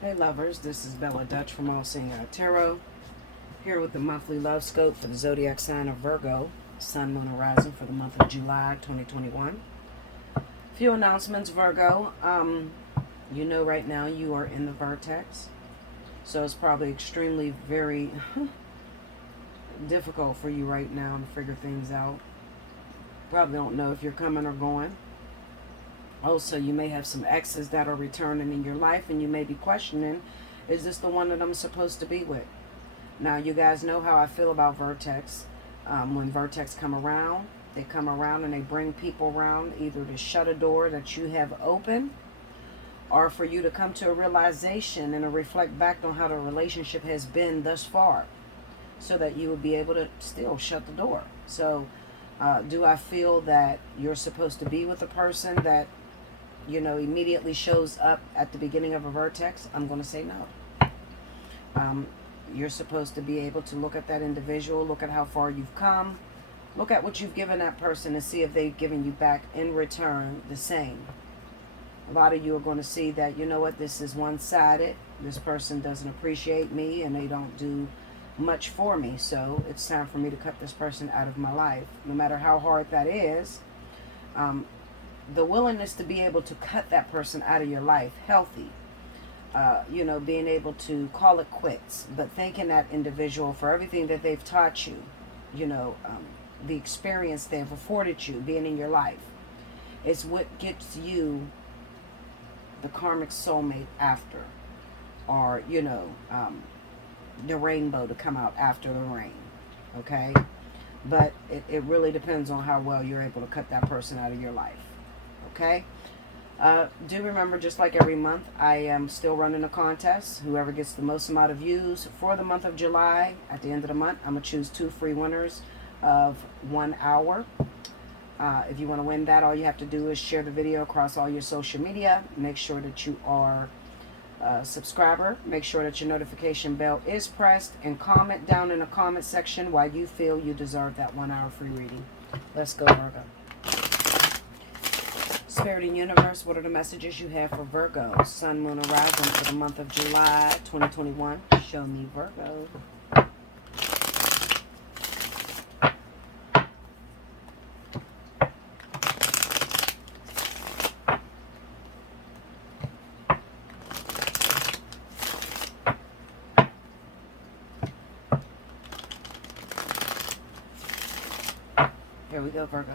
Hey lovers, this is Bella Dutch from Allseeingeyetarot, here with the monthly love scope for the zodiac sign of Virgo, Sun, Moon, and Rising for the month of July 2021. Few announcements, Virgo. You know right now you are in the vertex, so it's probably extremely very difficult for you right now to figure things out. Probably don't know if you're coming or going. Also, you may have some exes that are returning in your life, and you may be questioning, is this the one that I'm supposed to be with? Now, you guys know how I feel about Vertex. When Vertex come around, they come around and they bring people around either to shut a door that you have open, or for you to come to a realization and to reflect back on how the relationship has been thus far, so that you would be able to still shut the door. So, do I feel that you're supposed to be with a person that immediately shows up at the beginning of a vertex? I'm going to say no. You're supposed to be able to look at that individual, look at how far you've come, look at what you've given that person, and see if they've given you back in return the same. A lot of you are going to see that, you know what, this is one-sided. This person doesn't appreciate me and they don't do much for me. So it's time for me to cut this person out of my life. No matter how hard that is, the willingness to be able to cut that person out of your life healthy, being able to call it quits, but thanking that individual for everything that they've taught you, the experience they've afforded you being in your life, is what gets you the karmic soulmate after, or, the rainbow to come out after the rain, okay? But it really depends on how well you're able to cut that person out of your life. Okay, do remember, just like every month, I am still running a contest. Whoever gets the most amount of views for the month of July, at the end of the month, I'm going to choose 2 free winners of 1 hour. If you want to win that, all you have to do is share the video across all your social media. Make sure that you are a subscriber. Make sure that your notification bell is pressed, and comment down in the comment section why you feel you deserve that 1 hour free reading. Let's go, Virgo. Spirit and Universe, what are the messages you have for Virgo, Sun, Moon, and Rising for the month of July 2021? Show me, Virgo. Here we go, Virgo.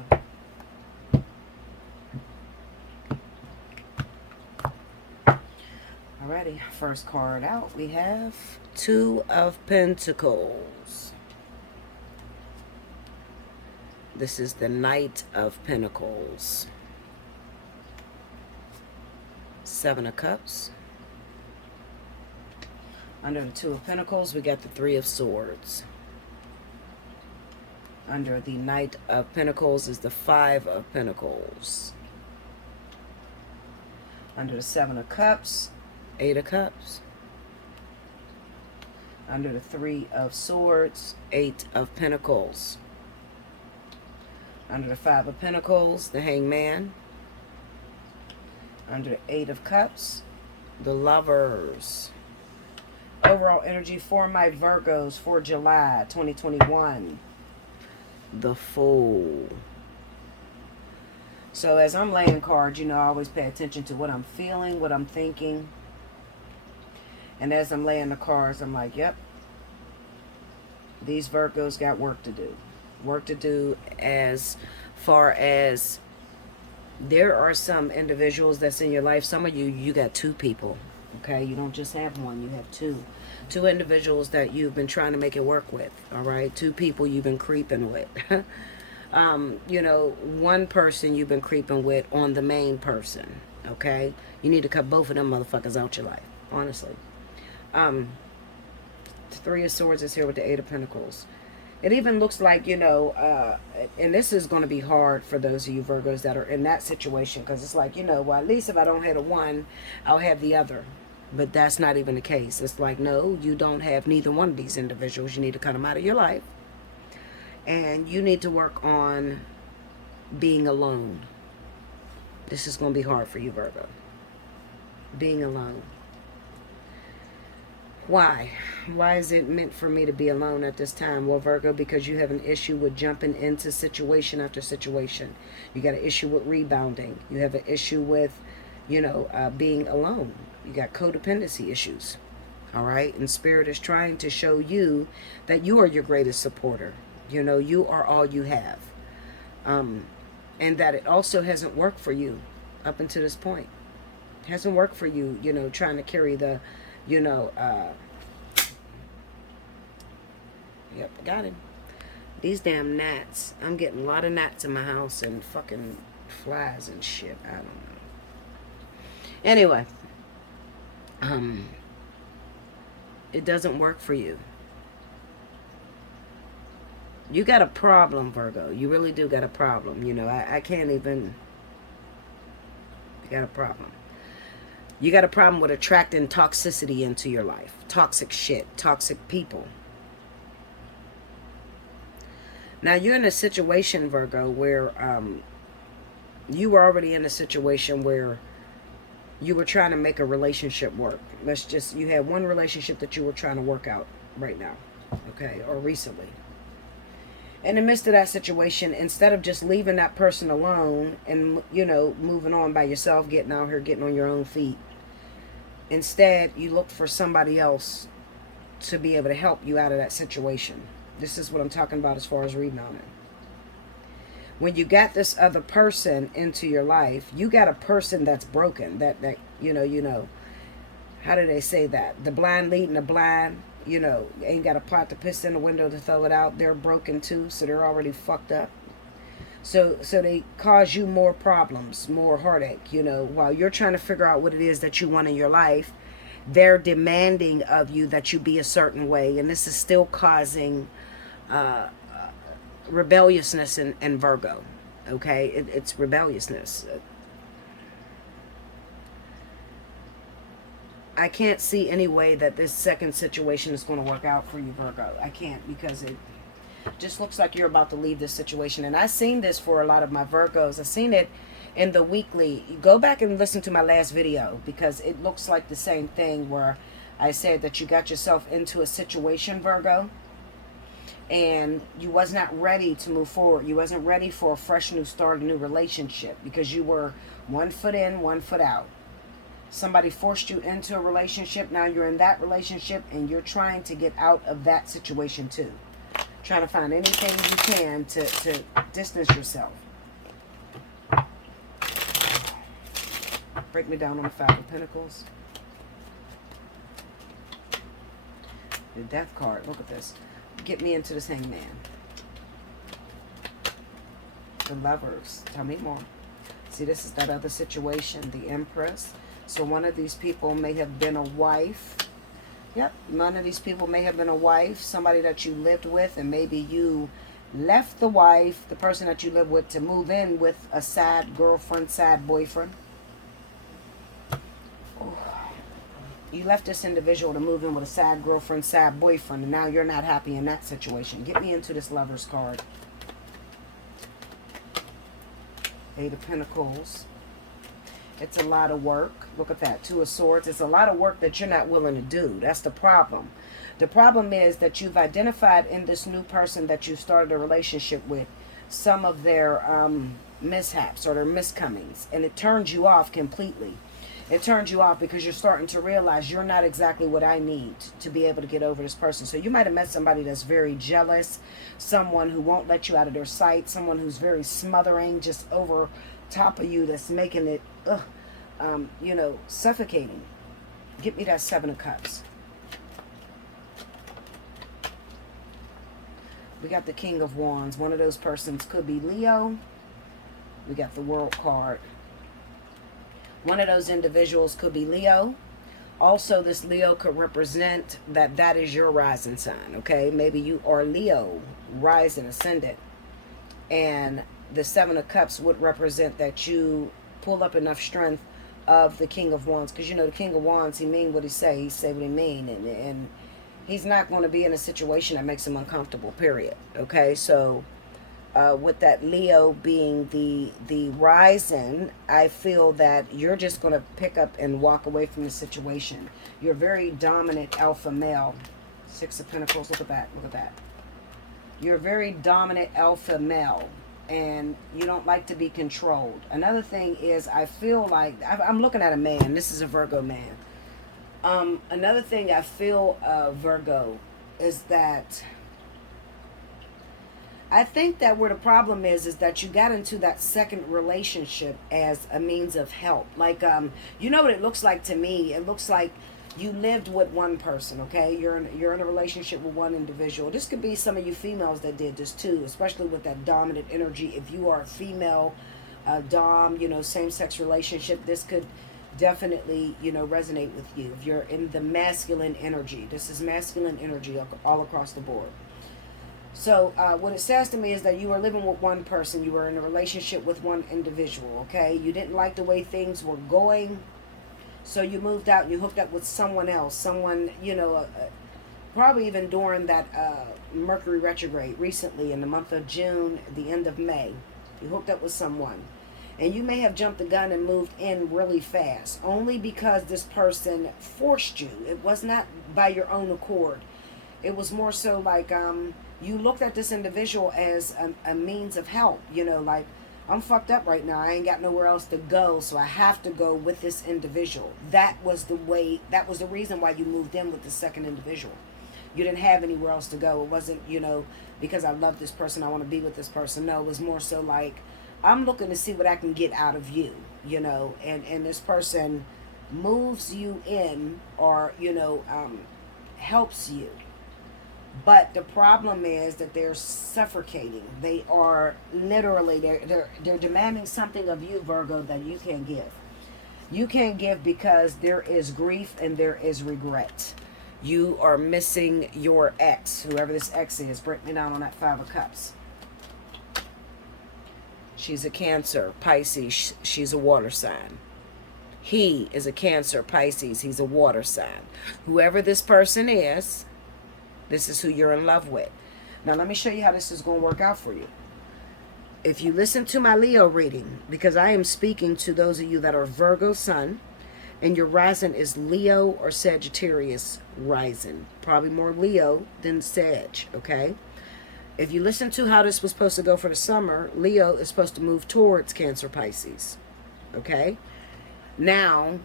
Alrighty, first card out, we have 2 of Pentacles. This is the Knight of Pentacles. 7 of Cups. Under the 2 of Pentacles, we got the 3 of Swords. Under the Knight of Pentacles is the 5 of Pentacles. Under the 7 of Cups, 8 of Cups. Under the 3 of Swords, 8 of Pentacles. Under the 5 of Pentacles, the Hangman. Under the 8 of Cups, the Lovers. Overall energy for my Virgos for July 2021, the Fool. So as I'm laying cards, I always pay attention to what I'm feeling, what I'm thinking. And as I'm laying the cards, I'm like, yep, these Virgos got work to do. Work to do as far as there are some individuals that's in your life. Some of you got 2 people, okay? You don't just have one, you have 2. 2 individuals that you've been trying to make it work with, all right? 2 people you've been creeping with. 1 person you've been creeping with on the main person, okay? You need to cut both of them motherfuckers out your life, honestly. 3 of Swords is here with the 8 of Pentacles. It even looks like, and this is going to be hard for those of you Virgos that are in that situation, because it's like, well, at least if I don't have the one, I'll have the other. But that's not even the case. It's like, no, you don't have neither one of these individuals. You need to cut them out of your life. And you need to work on being alone. This is going to be hard for you, Virgo. Being alone. Why? Why is it meant for me to be alone at this time? Well, Virgo, because you have an issue with jumping into situation after situation. You got an issue with rebounding. You have an issue with, being alone. You got codependency issues. All right. And Spirit is trying to show you that you are your greatest supporter. You are all you have. And that it also hasn't worked for you up until this point. It hasn't worked for you, trying to carry the, yep, got him. These damn gnats. I'm getting a lot of gnats in my house and fucking flies and shit. I don't know. Anyway, it doesn't work for you. You got a problem, Virgo. You really do got a problem. I can't even. You got a problem. You got a problem with attracting toxicity into your life. Toxic shit. Toxic people. Now, you're in a situation, Virgo, where you were already in a situation where you were trying to make a relationship work. You had one relationship that you were trying to work out right now, okay, or recently. In the midst of that situation, instead of just leaving that person alone and, moving on by yourself, getting out here, getting on your own feet, instead, you look for somebody else to be able to help you out of that situation. This is what I'm talking about as far as rebounding. When you got this other person into your life, you got a person that's broken. That how do they say that? The blind leading the blind. Ain't got a pot to piss in the window to throw it out. They're broken too, so they're already fucked up. So they cause you more problems, more heartache. While you're trying to figure out what it is that you want in your life, they're demanding of you that you be a certain way, and this is still causing rebelliousness in Virgo. Okay, it's rebelliousness. I can't see any way that this second situation is going to work out for you, Virgo. I can't, because it just looks like you're about to leave this situation. And I've seen this for a lot of my Virgos. I've seen it in the weekly. Go back and listen to my last video, because it looks like the same thing where I said that you got yourself into a situation, Virgo, and you was not ready to move forward. You wasn't ready for a fresh new start, a new relationship, because you were 1 foot in, 1 foot out. Somebody forced you into a relationship. Now you're in that relationship and you're trying to get out of that situation too. Trying to find anything you can to distance yourself. Break me down on the Five of Pentacles. The Death card. Look at this. Get me into this Hangman. The Lovers. Tell me more. See, this is that other situation. The Empress. So one of these people may have been a wife. Yep, one of these people may have been a wife, somebody that you lived with, and maybe you left the wife, the person that you live with, to move in with a sad girlfriend, sad boyfriend. Oh. You left this individual to move in with a sad girlfriend, sad boyfriend, and now you're not happy in that situation. Get me into this Lovers card. Eight of Pentacles. It's a lot of work. Look at that. Two of Swords. It's a lot of work that you're not willing to do. That's the problem. The problem is that you've identified in this new person that you started a relationship with some of their mishaps or their miscomings. And it turns you off completely. It turns you off because you're starting to realize you're not exactly what I need to be able to get over this person. So you might have met somebody that's very jealous. Someone who won't let you out of their sight. Someone who's very smothering, just over top of you, that's making it suffocating. Get me that Seven of Cups. We got the King of Wands. One of those persons could be Leo. We got the World card. One of those individuals could be Leo. Also, this Leo could represent that is your rising sign, okay? Maybe you are Leo, rising, ascendant. And the Seven of Cups would represent that you pull up enough strength of the King of Wands. Because, the King of Wands, he mean what he say. He say what he mean. And he's not going to be in a situation that makes him uncomfortable, period. Okay? So, with that Leo being the rising, I feel that you're just going to pick up and walk away from the situation. You're a very dominant alpha male. Six of Pentacles. Look at that. Look at that. You're a very dominant alpha male, and you don't like to be controlled. Another thing is, I feel like I'm looking at a man. This is a Virgo man. Another thing I feel, Virgo, is that I think that where the problem is that you got into that second relationship as a means of help. Like, you know what it looks like to me? It looks like you lived with one person, okay? You're in a relationship with one individual. This could be some of you females that did this too, especially with that dominant energy. If you are a female dom, you know, same-sex relationship, this could definitely, you know, resonate with you. If you're in the masculine energy, this is masculine energy all across the board. So what it says to me is that you were living with one person. You were in a relationship with one individual, okay? You didn't like the way things were going, so you moved out and you hooked up with someone else. Someone, you know, probably even during that Mercury retrograde recently in the month of June, the end of May. You hooked up with someone. And you may have jumped the gun and moved in really fast, only because this person forced you. It was not by your own accord. It was more so like you looked at this individual as a means of help. You know, like, I'm fucked up right now. I ain't got nowhere else to go, so I have to go with this individual. That was the way, that was the reason why you moved in with the second individual. You didn't have anywhere else to go. It wasn't, you know, because I love this person, I want to be with this person. No, it was more so like, I'm looking to see what I can get out of you, you know, and this person moves you in or, you know, helps you. But the problem is that they're suffocating. They are literally, they're demanding something of you, Virgo, that you can't give. You can't give because there is grief and there is regret. You are missing your ex, whoever this ex is. Break me down on that Five of Cups. She's a Cancer, Pisces. She's a water sign. He is a Cancer, Pisces. He's a water sign. Whoever this person is, this is who you're in love with. Now, let me show you how this is going to work out for you. If you listen to my Leo reading, because I am speaking to those of you that are Virgo sun, and your rising is Leo or Sagittarius rising. Probably more Leo than Sag, okay? If you listen to how this was supposed to go for the summer, Leo is supposed to move towards Cancer, Pisces, okay? Now,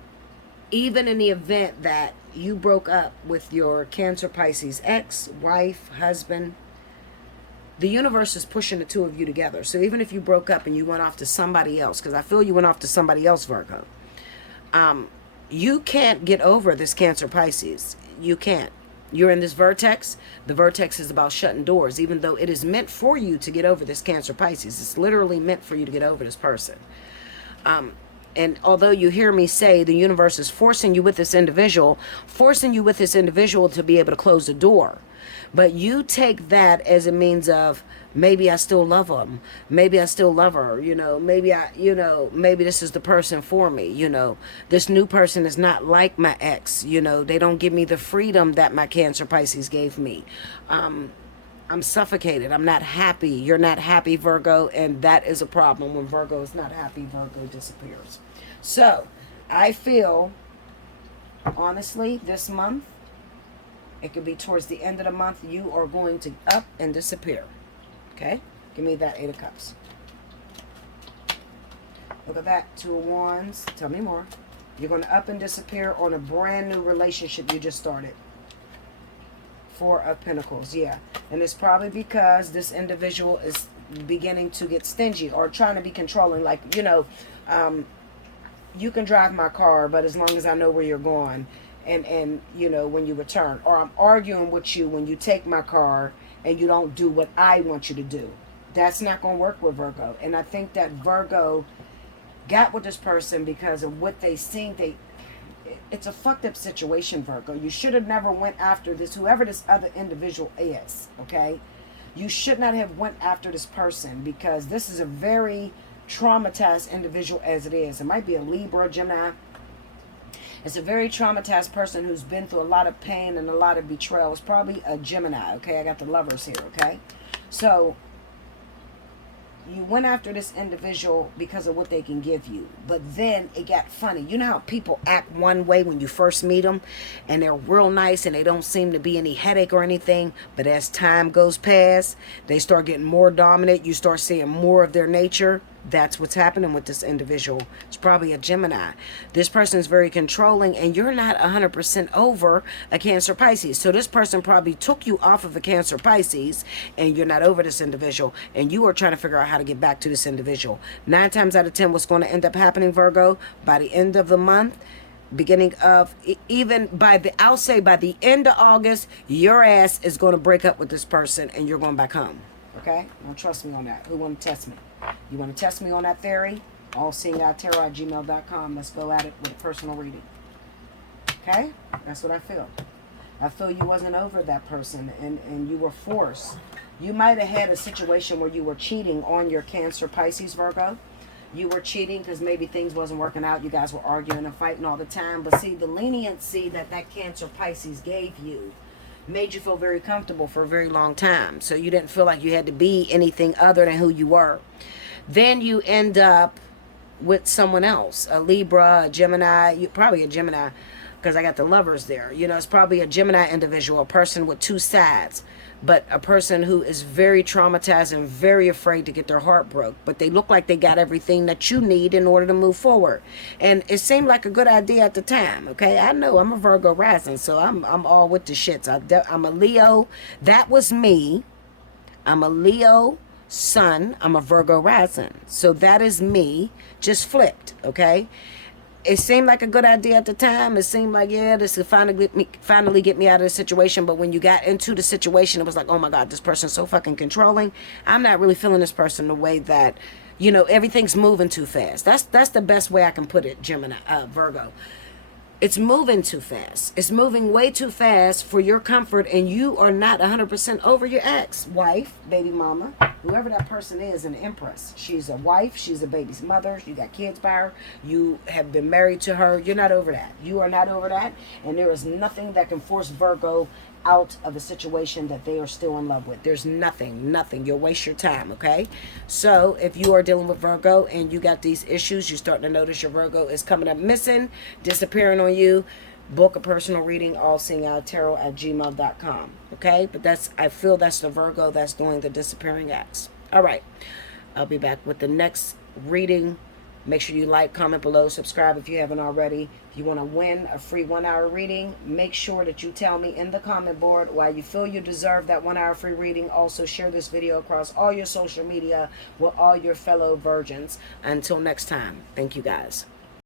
even in the event that you broke up with your Cancer, Pisces ex, wife, husband, the universe is pushing the two of you together. So even if you broke up and you went off to somebody else, because I feel you went off to somebody else, Virgo, you can't get over this Cancer, Pisces. You can't. You're in this vertex. The vertex is about shutting doors, even though it is meant for you to get over this Cancer, Pisces. It's literally meant for you to get over this person. And although you hear me say the universe is forcing you with this individual to be able to close the door. But you take that as a means of, maybe I still love him. Maybe I still love her. You know, maybe maybe this is the person for me. You know, this new person is not like my ex. You know, they don't give me the freedom that my Cancer, Pisces gave me. I'm suffocated. I'm not happy. You're not happy, Virgo, and that is a problem. When Virgo is not happy, Virgo disappears. So, I feel, honestly, this month, it could be towards the end of the month, you are going to up and disappear. Okay? Give me that Eight of Cups. Look at that. Two of Wands. Tell me more. You're going to up and disappear on a brand new relationship you just started. Four of Pentacles, yeah. And it's probably because this individual is beginning to get stingy or trying to be controlling. Like, you know, you can drive my car, but as long as I know where you're going and you know, when you return. Or I'm arguing with you when you take my car and you don't do what I want you to do. That's not going to work with Virgo. And I think that Virgo got with this person because of what they seen. It's a fucked up situation, Virgo. You should have never went after this, whoever this other individual is, okay? You should not have went after this person because this is a very traumatized individual as it is. It might be a Libra, Gemini. It's a very traumatized person who's been through a lot of pain and a lot of betrayal. It's probably a Gemini, okay? I got the Lovers here, okay? So, you went after this individual because of what they can give you. But then it got funny. You know how people act one way when you first meet them, and they're real nice and they don't seem to be any headache or anything. But as time goes past, they start getting more dominant. You start seeing more of their nature. That's what's happening with this individual. It's probably a Gemini. This person is very controlling, and you're not 100% over a Cancer Pisces. So this person probably took you off of a Cancer Pisces, and you're not over this individual, and you are trying to figure out how to get back to this individual. 9 times out of 10, what's going to end up happening, Virgo, by the end of the month, beginning of, even by the, I'll say by the end of August, your ass is going to break up with this person, and you're going back home. Okay? Now trust me on that. Who want to test me? You want to test me on that theory? Allseeingeyetarot@gmail.com. Let's go at it with a personal reading. Okay? That's what I feel. I feel you wasn't over that person, and you were forced. You might have had a situation where you were cheating on your Cancer Pisces, Virgo. You were cheating because maybe things wasn't working out. You guys were arguing and fighting all the time. But see, the leniency that Cancer Pisces gave you made you feel very comfortable for a very long time. So you didn't feel like you had to be anything other than who you were. Then you end up with someone else, a Libra, a Gemini, probably a Gemini, because I got the Lovers there. You know, it's probably a Gemini individual, a person with two sides, but a person who is very traumatized and very afraid to get their heart broke. But they look like they got everything that you need in order to move forward. And it seemed like a good idea at the time, okay? I know I'm a Virgo rising, so I'm all with the shits. I'm a Leo. That was me. I'm a Leo sun. I'm a Virgo rising. So that is me, just flipped, okay? It seemed like a good idea at the time. It seemed like, yeah, this will finally get me out of the situation. But when you got into the situation, it was like, oh my God, this person's so fucking controlling. I'm not really feeling this person the way that, you know, everything's moving too fast. That's the best way I can put it, Virgo. It's moving too fast. It's moving way too fast for your comfort, and you are not 100% over your ex, wife, baby mama, whoever that person is, an empress. She's a wife. She's a baby's mother. You got kids by her. You have been married to her. You're not over that. You are not over that, and there is nothing that can force Virgo out of a situation that they are still in love with. There's nothing. You'll waste your time, okay? So if you are dealing with Virgo and you got these issues, you're starting to notice your Virgo is coming up missing, disappearing on you, book a personal reading, allseeingeyetarot@gmail.com, okay? But I feel that's the Virgo that's doing the disappearing acts. All right. I'll be back with the next reading. Make sure you like, comment below, subscribe if you haven't already. If you want to win a free 1-hour reading, make sure that you tell me in the comment board why you feel you deserve that 1-hour free reading. Also, share this video across all your social media with all your fellow virgins. Until next time, thank you guys.